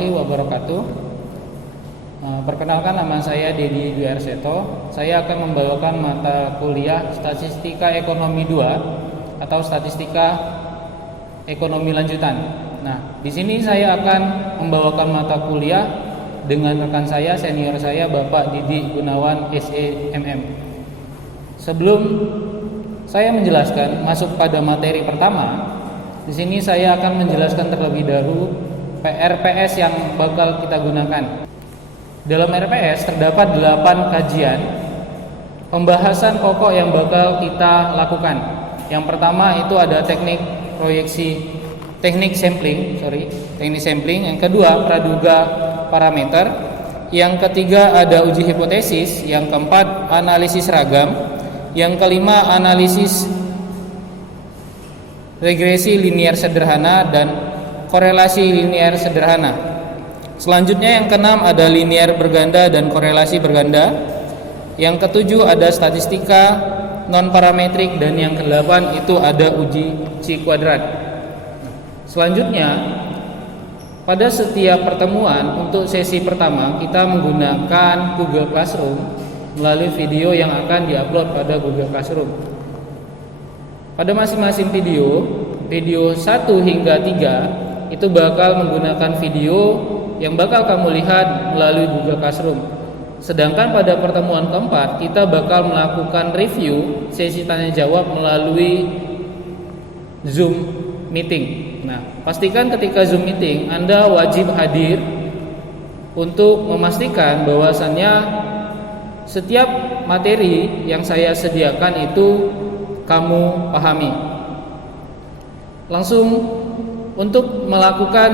warahmatullahi wabarakatuh. Perkenalkan, nama saya Dedi Dwi Arseto. Saya akan membawakan mata kuliah Statistika Ekonomi 2 atau Statistika Ekonomi Lanjutan. Nah, di sini saya akan membawakan mata kuliah dengan rekan saya, senior saya, Bapak Didi Gunawan SEMM. Sebelum saya menjelaskan masuk pada materi pertama, di sini saya akan menjelaskan terlebih dahulu RPS yang bakal kita gunakan. Dalam RPS terdapat 8 kajian pembahasan pokok yang bakal kita lakukan. Yang pertama itu ada teknik sampling. Yang kedua praduga parameter. Yang ketiga ada uji hipotesis. Yang keempat analisis ragam. Yang kelima analisis regresi linier sederhana dan korelasi linier sederhana. Selanjutnya yang keenam ada linier berganda dan korelasi berganda. Yang ketujuh ada statistika non parametrik, dan yang kedelapan itu ada uji C kuadrat. Selanjutnya pada setiap pertemuan untuk sesi pertama kita menggunakan Google Classroom melalui video yang akan diupload pada Google Classroom. Pada masing-masing video 1 hingga 3 itu bakal menggunakan video yang bakal kamu lihat melalui Google Classroom. Sedangkan pada pertemuan keempat kita bakal melakukan review sesi tanya jawab melalui Zoom meeting. Nah, pastikan ketika Zoom meeting Anda wajib hadir untuk memastikan bahwasannya setiap materi yang saya sediakan itu kamu pahami. Langsung untuk melakukan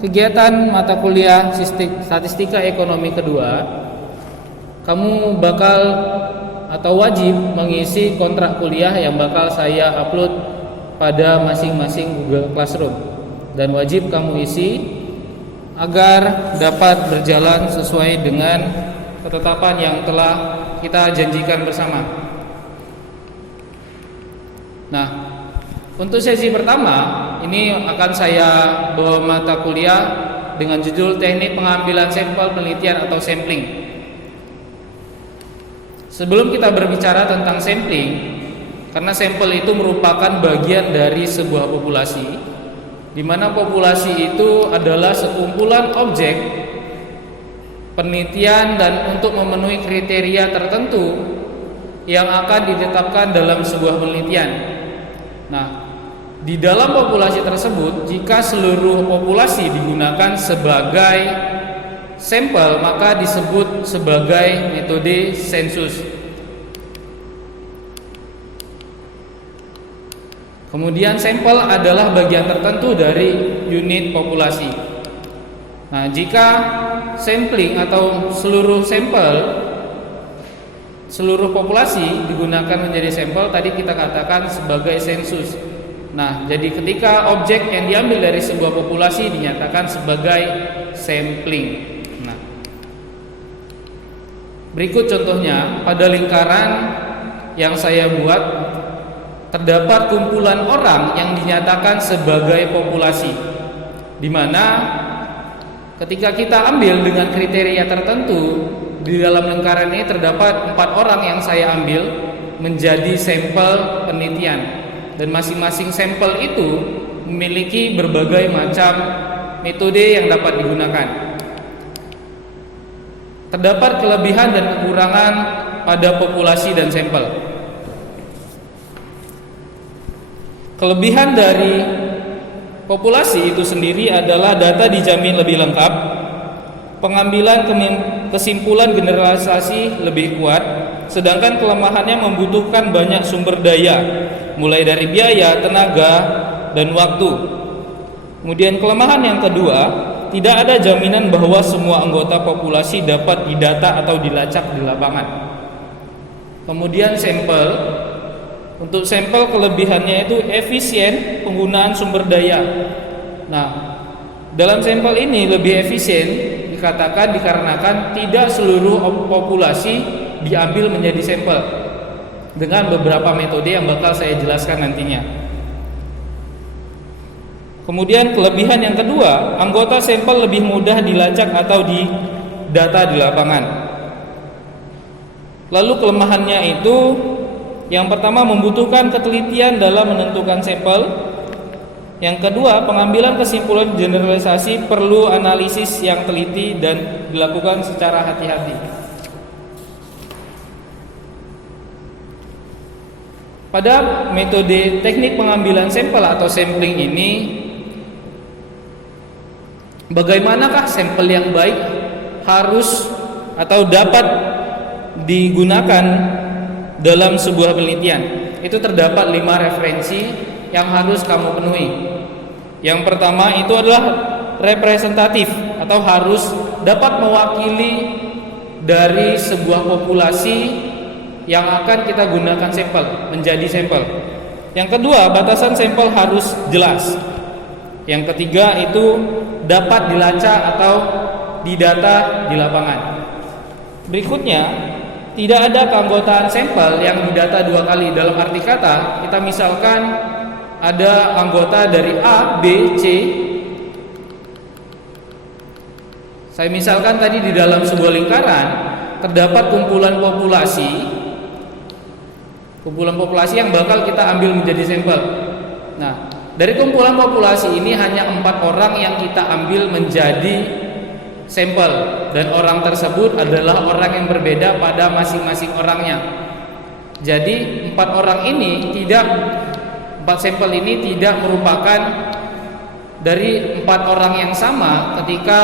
kegiatan mata kuliah Statistika Ekonomi kedua, kamu bakal atau wajib mengisi kontrak kuliah yang bakal saya upload pada masing-masing Google Classroom, dan wajib kamu isi agar dapat berjalan sesuai dengan ketetapan yang telah kita janjikan bersama. Nah, untuk sesi pertama ini akan saya bawa mata kuliah dengan judul Teknik Pengambilan Sampel Penelitian atau Sampling. Sebelum kita berbicara tentang sampling, karena sampel itu merupakan bagian dari sebuah populasi, di mana populasi itu adalah sekumpulan objek penelitian dan untuk memenuhi kriteria tertentu yang akan ditetapkan dalam sebuah penelitian. Nah, di dalam populasi tersebut, jika seluruh populasi digunakan sebagai sampel, maka disebut sebagai metode sensus. Kemudian sampel adalah bagian tertentu dari unit populasi. Nah, jika sampling atau seluruh populasi digunakan menjadi sampel, tadi kita katakan sebagai sensus. Nah, jadi ketika objek yang diambil dari sebuah populasi dinyatakan sebagai sampling. Nah, berikut contohnya. Pada lingkaran yang saya buat terdapat kumpulan orang yang dinyatakan sebagai populasi, di mana ketika kita ambil dengan kriteria tertentu, di dalam lingkaran ini terdapat 4 orang yang saya ambil menjadi sampel penelitian, dan masing-masing sampel itu memiliki berbagai macam metode yang dapat digunakan. Terdapat kelebihan dan kekurangan pada populasi dan sampel. Kelebihan dari populasi itu sendiri adalah data dijamin lebih lengkap, pengambilan kesimpulan generalisasi lebih kuat, sedangkan kelemahannya membutuhkan banyak sumber daya, mulai dari biaya, tenaga, dan waktu. Kemudian kelemahan yang kedua, tidak ada jaminan bahwa semua anggota populasi dapat didata atau dilacak di lapangan. Kemudian sampel. Untuk sampel kelebihannya itu efisien penggunaan sumber daya. Nah, dalam sampel ini lebih efisien dikatakan dikarenakan tidak seluruh populasi diambil menjadi sampel, dengan beberapa metode yang bakal saya jelaskan nantinya. Kemudian kelebihan yang kedua, anggota sampel lebih mudah dilacak atau didata di lapangan. Lalu kelemahannya itu, yang pertama membutuhkan ketelitian dalam menentukan sampel. Yang kedua, pengambilan kesimpulan generalisasi perlu analisis yang teliti dan dilakukan secara hati-hati. Pada metode teknik pengambilan sampel atau sampling ini, bagaimanakah sampel yang baik harus atau dapat digunakan dalam sebuah penelitian? Itu terdapat 5 referensi yang harus kamu penuhi. Yang pertama itu adalah representatif atau harus dapat mewakili dari sebuah populasi yang akan kita gunakan sampel, menjadi sampel. Yang kedua, batasan sampel harus jelas. Yang ketiga itu dapat dilacak atau didata di lapangan. Berikutnya, tidak ada keanggotaan sampel yang didata 2 kali. Dalam arti kata, kita misalkan ada anggota dari A, B, C. Saya misalkan tadi di dalam sebuah lingkaran terdapat kumpulan populasi yang bakal kita ambil menjadi sampel. Nah, dari kumpulan populasi ini hanya 4 orang yang kita ambil menjadi sampel, dan orang tersebut adalah orang yang berbeda pada masing-masing orangnya. Jadi 4 sampel ini tidak merupakan dari 4 orang yang sama ketika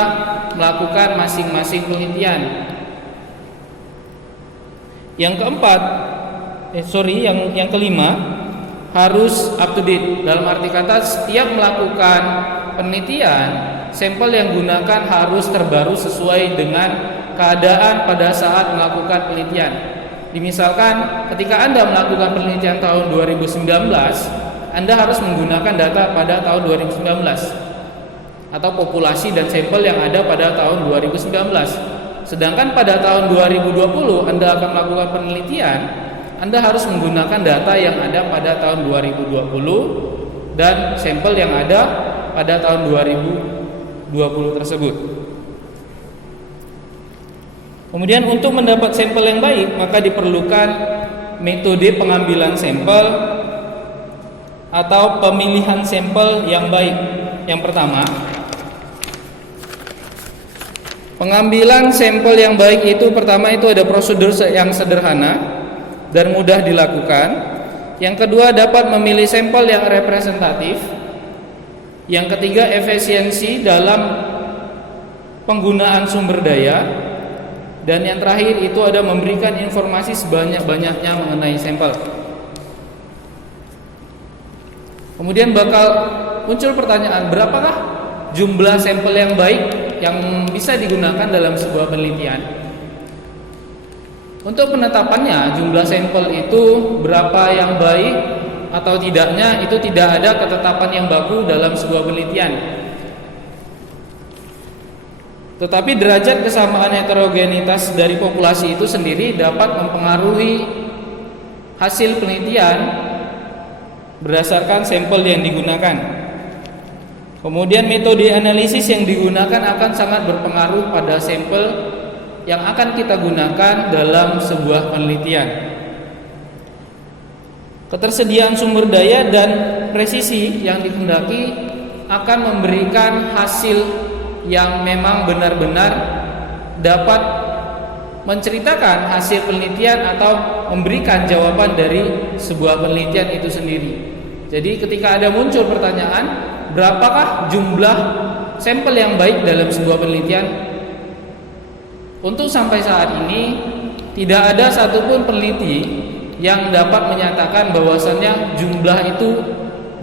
melakukan masing-masing penelitian. Yang kelima harus up to date. Dalam arti kata, setiap melakukan penelitian, sampel yang gunakan harus terbaru sesuai dengan keadaan pada saat melakukan penelitian. Misalkan ketika Anda melakukan penelitian tahun 2019, Anda harus menggunakan data pada tahun 2019 atau populasi dan sampel yang ada pada tahun 2019. Sedangkan pada tahun 2020 Anda akan melakukan penelitian, Anda harus menggunakan data yang ada pada tahun 2020 dan sampel yang ada pada tahun 2020 tersebut. Kemudian untuk mendapat sampel yang baik, maka diperlukan metode pengambilan sampel atau pemilihan sampel yang baik. Yang pertama, pengambilan sampel yang baik itu pertama itu ada prosedur yang sederhana dan mudah dilakukan. Yang kedua, dapat memilih sampel yang representatif. Yang ketiga, efisiensi dalam penggunaan sumber daya. Dan yang terakhir itu ada memberikan informasi sebanyak-banyaknya mengenai sampel. Kemudian bakal muncul pertanyaan, berapakah jumlah sampel yang baik yang bisa digunakan dalam sebuah penelitian? Untuk penetapannya, jumlah sampel itu berapa yang baik atau tidaknya itu tidak ada ketetapan yang baku dalam sebuah penelitian. Tetapi derajat kesamaan heterogenitas dari populasi itu sendiri dapat mempengaruhi hasil penelitian berdasarkan sampel yang digunakan. Kemudian metode analisis yang digunakan akan sangat berpengaruh pada sampel yang akan kita gunakan dalam sebuah penelitian. Ketersediaan sumber daya dan presisi yang dikehendaki akan memberikan hasil yang memang benar-benar dapat menceritakan hasil penelitian atau memberikan jawaban dari sebuah penelitian itu sendiri. Jadi ketika ada muncul pertanyaan, berapakah jumlah sampel yang baik dalam sebuah penelitian? Untuk sampai saat ini tidak ada satupun peneliti yang dapat menyatakan bahwasannya jumlah itu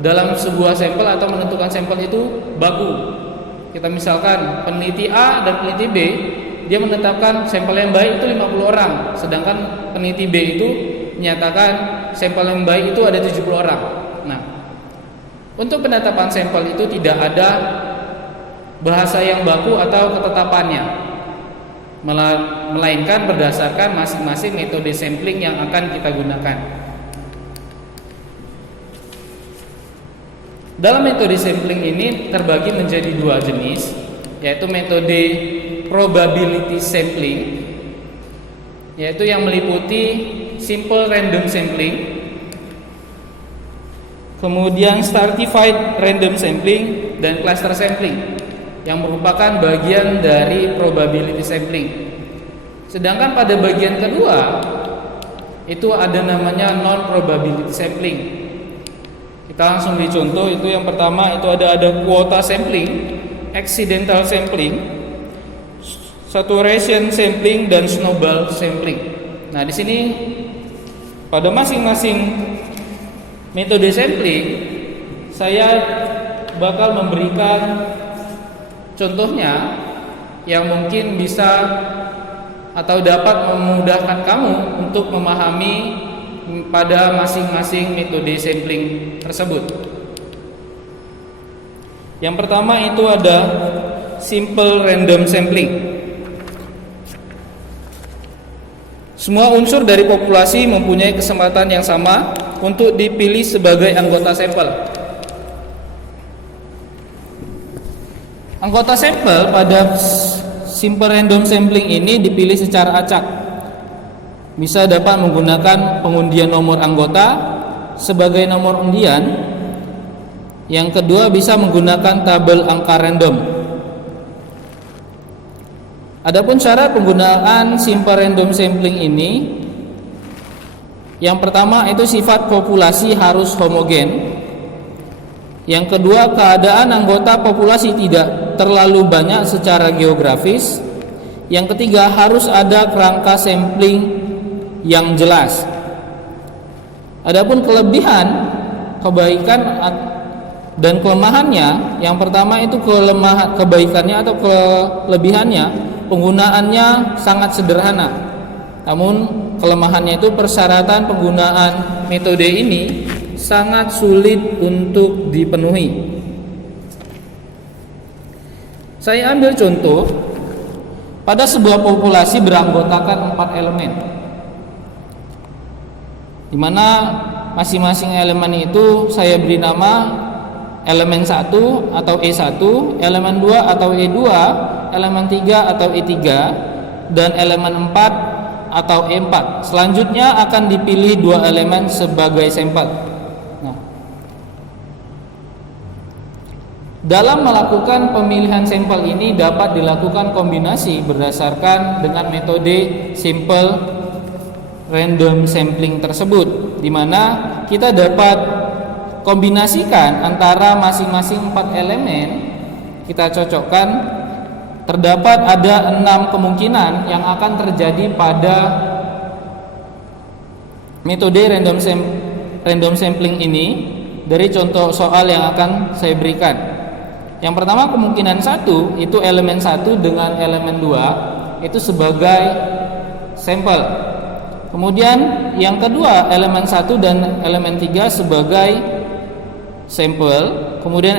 dalam sebuah sampel atau menentukan sampel itu baku. Kita misalkan peneliti A dan peneliti B, dia menetapkan sampel yang baik itu 50 orang, sedangkan peneliti B itu menyatakan sampel yang baik itu ada 70 orang. Nah, untuk penetapan sampel itu tidak ada bahasa yang baku atau ketetapannya, melainkan berdasarkan masing-masing metode sampling yang akan kita gunakan. Dalam metode sampling ini terbagi menjadi dua jenis, yaitu metode probability sampling, yaitu yang meliputi simple random sampling, kemudian stratified random sampling, dan cluster sampling yang merupakan bagian dari probability sampling. Sedangkan pada bagian kedua itu ada namanya non probability sampling. Kita langsung dicontoh. Itu yang pertama itu ada quota sampling, accidental sampling, saturation sampling, dan snowball sampling. Nah, di sini pada masing-masing metode sampling saya bakal memberikan contohnya yang mungkin bisa atau dapat memudahkan kamu untuk memahami pada masing-masing metode sampling tersebut. Yang pertama itu ada simple random sampling. Semua unsur dari populasi mempunyai kesempatan yang sama untuk dipilih sebagai anggota sampel. Anggota sampel pada simple random sampling ini dipilih secara acak. Bisa dapat menggunakan pengundian nomor anggota sebagai nomor undian. Yang kedua bisa menggunakan tabel angka random. Adapun cara penggunaan simple random sampling ini, yang pertama itu sifat populasi harus homogen. Yang kedua, keadaan anggota populasi tidak terlalu banyak secara geografis. Yang ketiga, harus ada kerangka sampling yang jelas. Adapun kelebihan, kebaikan dan kelemahannya, yang pertama itu kebaikannya atau kelebihannya, penggunaannya sangat sederhana. Namun kelemahannya itu persyaratan penggunaan metode ini sangat sulit untuk dipenuhi. Saya ambil contoh, pada sebuah populasi beranggotakan 4 elemen, di mana masing-masing elemen itu saya beri nama elemen 1 atau E1, elemen 2 atau E2, elemen 3 atau E3, dan elemen 4 atau E4. Selanjutnya akan dipilih 2 elemen sebagai sampel. Dalam melakukan pemilihan sampel ini dapat dilakukan kombinasi berdasarkan dengan metode simple random sampling tersebut, di mana kita dapat kombinasikan antara masing-masing 4 elemen, kita cocokkan. Terdapat ada 6 kemungkinan yang akan terjadi pada metode random sampling ini dari contoh soal yang akan saya berikan. Yang pertama, kemungkinan 1 itu elemen 1 dengan elemen 2 itu sebagai sampel. Kemudian yang kedua, elemen 1 dan elemen 3 sebagai sampel. Kemudian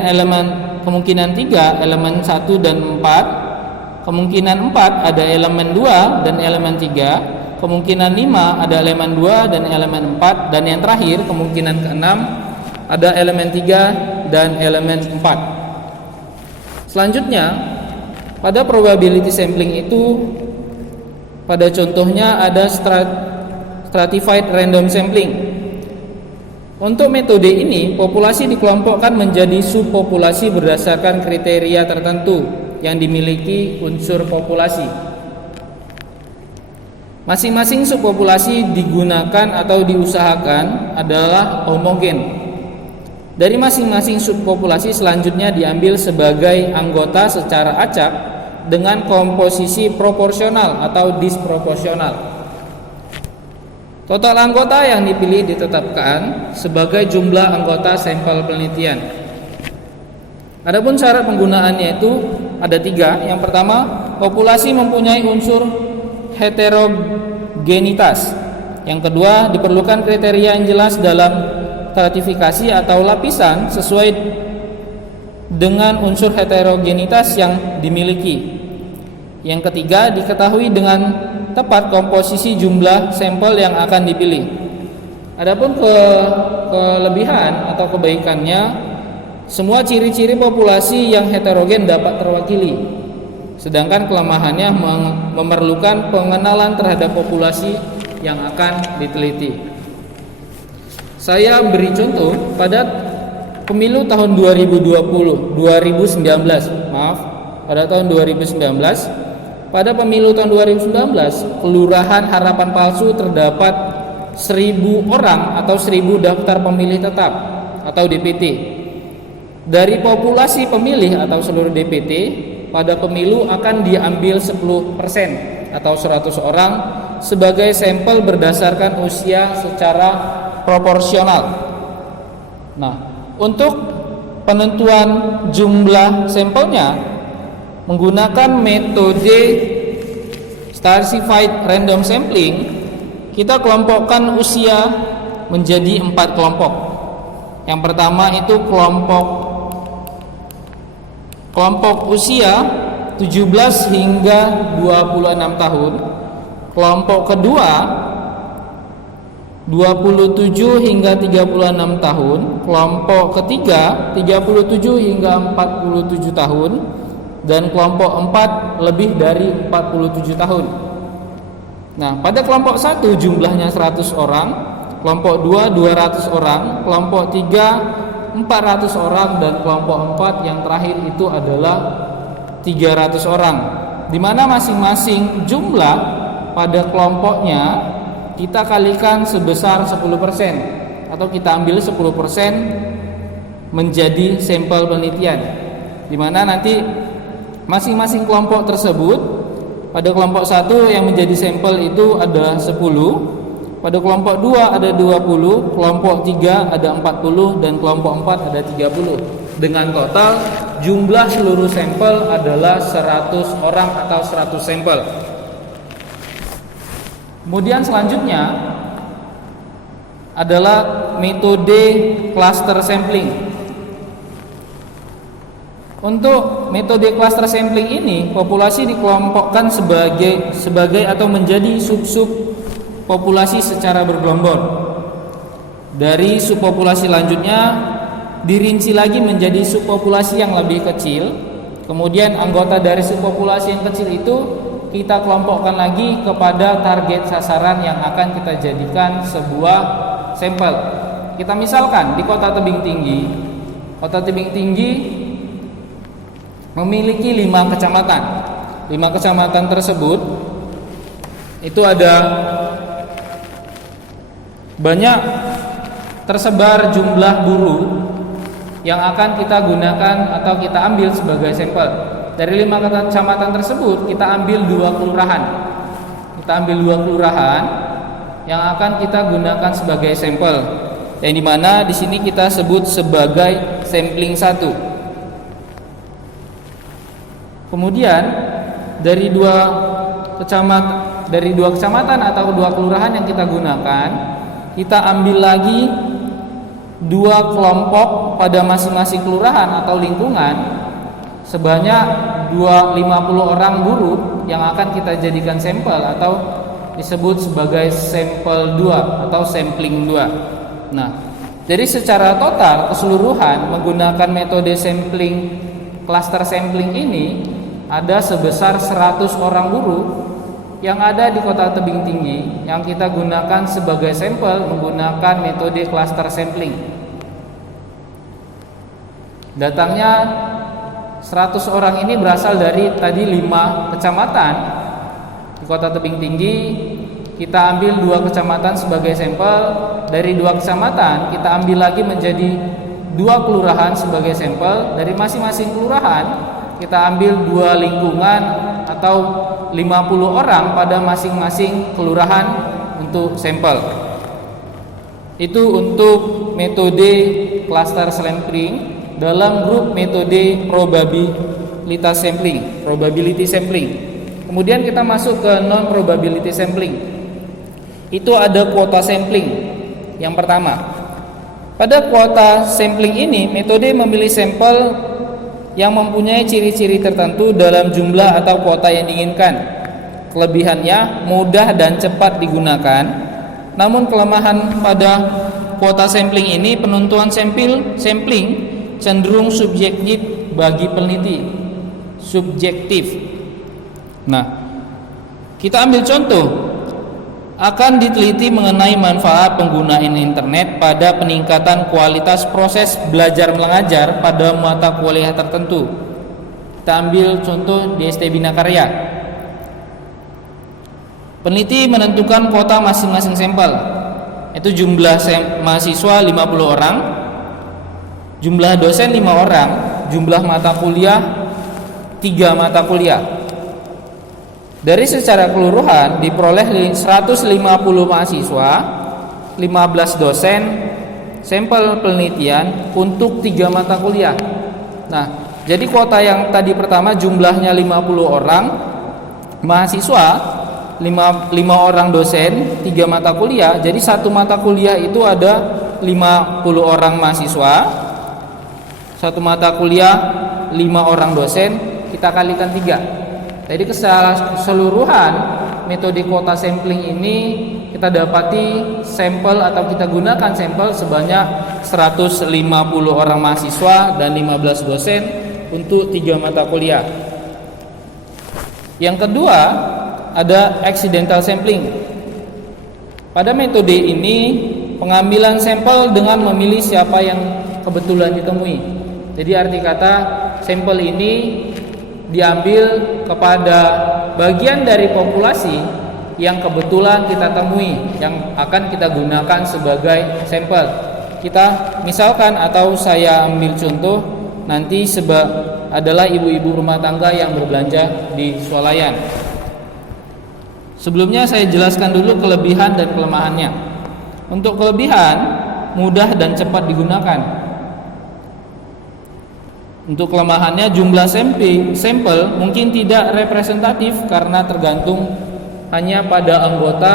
kemungkinan 3 elemen 1 dan 4. Kemungkinan 4 ada elemen 2 dan elemen 3. Kemungkinan 5 ada elemen 2 dan elemen 4. Dan yang terakhir, kemungkinan ke-6 ada elemen 3 dan elemen 4. Selanjutnya, pada probability sampling itu, pada contohnya ada stratified random sampling. Untuk metode ini, populasi dikelompokkan menjadi subpopulasi berdasarkan kriteria tertentu yang dimiliki unsur populasi. Masing-masing subpopulasi digunakan atau diusahakan adalah homogen. Dari masing-masing subpopulasi selanjutnya diambil sebagai anggota secara acak dengan komposisi proporsional atau disproporsional. Total anggota yang dipilih ditetapkan sebagai jumlah anggota sampel penelitian. Adapun syarat penggunaannya itu ada 3. Yang pertama, populasi mempunyai unsur heterogenitas. Yang kedua, diperlukan kriteria yang jelas dalam stratifikasi atau lapisan sesuai dengan unsur heterogenitas yang dimiliki. Yang ketiga, diketahui dengan tepat komposisi jumlah sampel yang akan dipilih. Adapun kelebihan atau kebaikannya, semua ciri-ciri populasi yang heterogen dapat terwakili, sedangkan kelemahannya memerlukan pengenalan terhadap populasi yang akan diteliti. Saya beri contoh pada pemilu tahun 2019, pada tahun 2019, pada pemilu tahun 2019, Kelurahan Harapan Palsu terdapat 1.000 orang atau 1.000 daftar pemilih tetap atau DPT. Dari populasi pemilih atau seluruh DPT pada pemilu akan diambil 10% atau 100 orang sebagai sampel berdasarkan usia secara proporsional. Nah, untuk penentuan jumlah sampelnya menggunakan metode stratified random sampling, kita kelompokkan usia menjadi 4 kelompok. Yang pertama itu kelompok usia 17 hingga 26 tahun. Kelompok kedua 27 hingga 36 tahun. Kelompok ketiga 37 hingga 47 tahun. Dan kelompok 4 lebih dari 47 tahun. Nah, pada kelompok 1 jumlahnya 100 orang, kelompok 2 200 orang, kelompok 3 400 orang, dan kelompok 4 yang terakhir itu adalah 300 orang. Di mana masing-masing jumlah pada kelompoknya kita kalikan sebesar 10% atau kita ambil 10% menjadi sampel penelitian. Di mana nanti masing-masing kelompok tersebut, pada kelompok 1 yang menjadi sampel itu ada 10, pada kelompok 2 ada 20, kelompok 3 ada 40, dan kelompok 4 ada 30. Dengan total jumlah seluruh sampel adalah 100 orang atau 100 sampel. Kemudian selanjutnya adalah metode cluster sampling. Untuk metode cluster sampling ini, populasi dikelompokkan sebagai atau menjadi sub-sub populasi secara bergelombang. Dari subpopulasi lanjutnya dirinci lagi menjadi subpopulasi yang lebih kecil. Kemudian anggota dari subpopulasi yang kecil itu kita kelompokkan lagi kepada target sasaran yang akan kita jadikan sebuah sampel. Kita misalkan di Kota Tebing Tinggi. Kota Tebing Tinggi memiliki 5 kecamatan. 5 kecamatan tersebut itu ada banyak tersebar jumlah buruh yang akan kita gunakan atau kita ambil sebagai sampel. Dari 5 kecamatan tersebut kita ambil 2 kelurahan. Kita ambil 2 kelurahan yang akan kita gunakan sebagai sampel. Yang dimana di sini kita sebut sebagai sampling 1. Kemudian dari 2 kecamatan atau 2 kelurahan yang kita gunakan, kita ambil lagi 2 kelompok pada masing-masing kelurahan atau lingkungan sebanyak 50 orang buruh yang akan kita jadikan sampel atau disebut sebagai sampel 2 atau sampling 2. Nah, jadi secara total keseluruhan menggunakan metode sampling cluster sampling ini ada sebesar 100 orang buruh yang ada di Kota Tebing Tinggi yang kita gunakan sebagai sampel menggunakan metode cluster sampling. Datangnya 100 orang ini berasal dari tadi 5 kecamatan di Kota Tebing Tinggi. Kita ambil 2 kecamatan sebagai sampel. Dari 2 kecamatan kita ambil lagi menjadi 2 kelurahan sebagai sampel. Dari masing-masing kelurahan kita ambil 2 lingkungan atau 50 orang pada masing-masing kelurahan untuk sampel. Itu untuk metode cluster sampling dalam grup metode probability sampling. Kemudian kita masuk ke non probability sampling. Itu ada kuota sampling. Yang pertama, pada kuota sampling ini metode memilih sampel yang mempunyai ciri-ciri tertentu dalam jumlah atau kuota yang diinginkan. Kelebihannya mudah dan cepat digunakan. Namun kelemahan pada kuota sampling ini, penentuan sampling cenderung subjektif bagi peneliti. Subjektif. Nah, kita ambil contoh. Akan diteliti mengenai manfaat penggunaan internet pada peningkatan kualitas proses belajar mengajar pada mata kuliah tertentu. Kita ambil contoh di ST Bina Karya. Peneliti menentukan kuota masing-masing sampel. Itu jumlah mahasiswa 50 orang, jumlah dosen 5 orang, jumlah mata kuliah 3 mata kuliah. Dari secara keseluruhan diperoleh 150 mahasiswa, 15 dosen, sampel penelitian untuk 3 mata kuliah. Nah, jadi kuota yang tadi pertama jumlahnya 50 orang mahasiswa, 5 orang dosen, 3 mata kuliah. Jadi satu mata kuliah itu ada 50 orang mahasiswa, satu mata kuliah 5 orang dosen, kita kalikan 3. Jadi keseluruhan metode kuota sampling ini kita dapati sampel atau kita gunakan sampel sebanyak 150 orang mahasiswa dan 15 dosen untuk 3 mata kuliah. Yang kedua ada accidental sampling. Pada metode ini pengambilan sampel dengan memilih siapa yang kebetulan ditemui. Jadi arti kata sampel ini diambil kepada bagian dari populasi yang kebetulan kita temui, yang akan kita gunakan sebagai sampel. Kita misalkan atau saya ambil contoh nanti adalah ibu-ibu rumah tangga yang berbelanja di swalayan. Sebelumnya saya jelaskan dulu kelebihan dan kelemahannya. Untuk kelebihan, mudah dan cepat digunakan. Untuk kelemahannya, jumlah sampel mungkin tidak representatif karena tergantung hanya pada anggota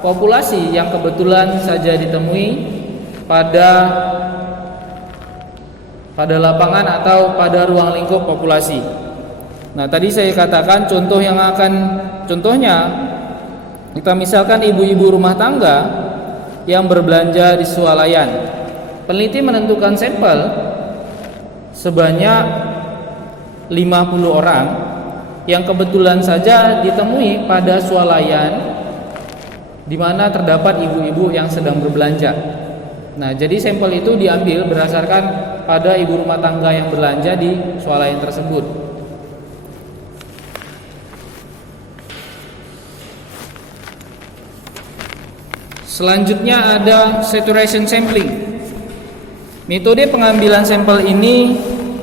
populasi yang kebetulan saja ditemui pada lapangan atau pada ruang lingkup populasi. Nah, tadi saya katakan contohnya kita misalkan ibu-ibu rumah tangga yang berbelanja di swalayan. Peneliti menentukan sampel sebanyak 50 orang yang kebetulan saja ditemui pada swalayan di mana terdapat ibu-ibu yang sedang berbelanja. Nah, jadi sampel itu diambil berdasarkan pada ibu rumah tangga yang belanja di swalayan tersebut. Selanjutnya ada saturation sampling. Metode pengambilan sampel ini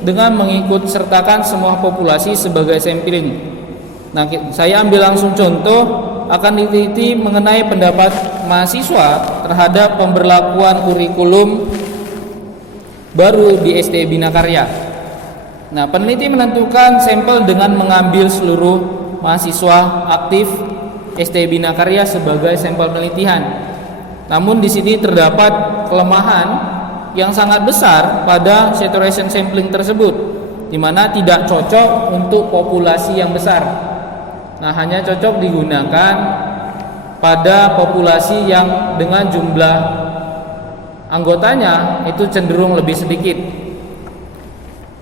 dengan mengikut sertakan semua populasi sebagai sampling. Nah, saya ambil langsung contoh akan diteliti mengenai pendapat mahasiswa terhadap pemberlakuan kurikulum baru di ST Bina Karya. Nah, peneliti menentukan sampel dengan mengambil seluruh mahasiswa aktif ST Bina Karya sebagai sampel penelitian. Namun di sini terdapat kelemahan yang sangat besar pada saturation sampling tersebut, di mana tidak cocok untuk populasi yang besar. Nah, hanya cocok digunakan pada populasi yang dengan jumlah anggotanya itu cenderung lebih sedikit.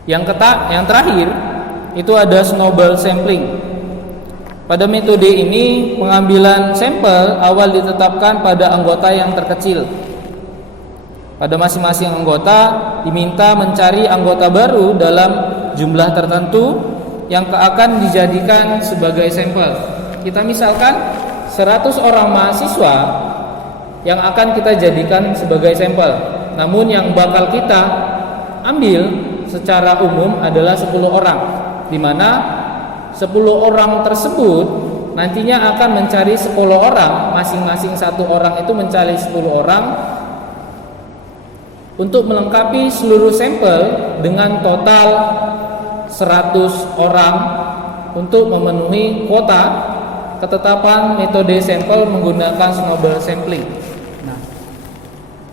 Yang terakhir itu ada snowball sampling. Pada metode ini pengambilan sampel awal ditetapkan pada anggota yang terkecil. Pada masing-masing anggota diminta mencari anggota baru dalam jumlah tertentu yang akan dijadikan sebagai sampel. Kita misalkan 100 orang mahasiswa yang akan kita jadikan sebagai sampel. Namun yang bakal kita ambil secara umum adalah 10 orang, di mana 10 orang tersebut nantinya akan mencari 10 orang, masing-masing satu orang itu mencari 10 orang untuk melengkapi seluruh sampel dengan total 100 orang untuk memenuhi kuota ketetapan metode sampel menggunakan snowball sampling. Nah,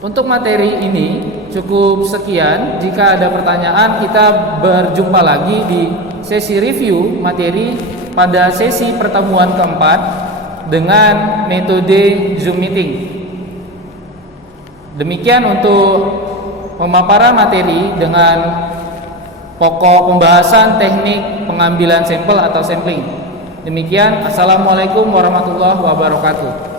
untuk materi ini cukup sekian. Jika ada pertanyaan, kita berjumpa lagi di sesi review materi pada sesi pertemuan keempat dengan metode Zoom meeting. Demikian untuk pemaparan materi dengan pokok pembahasan teknik pengambilan sampel atau sampling. Demikian, assalamualaikum warahmatullahi wabarakatuh.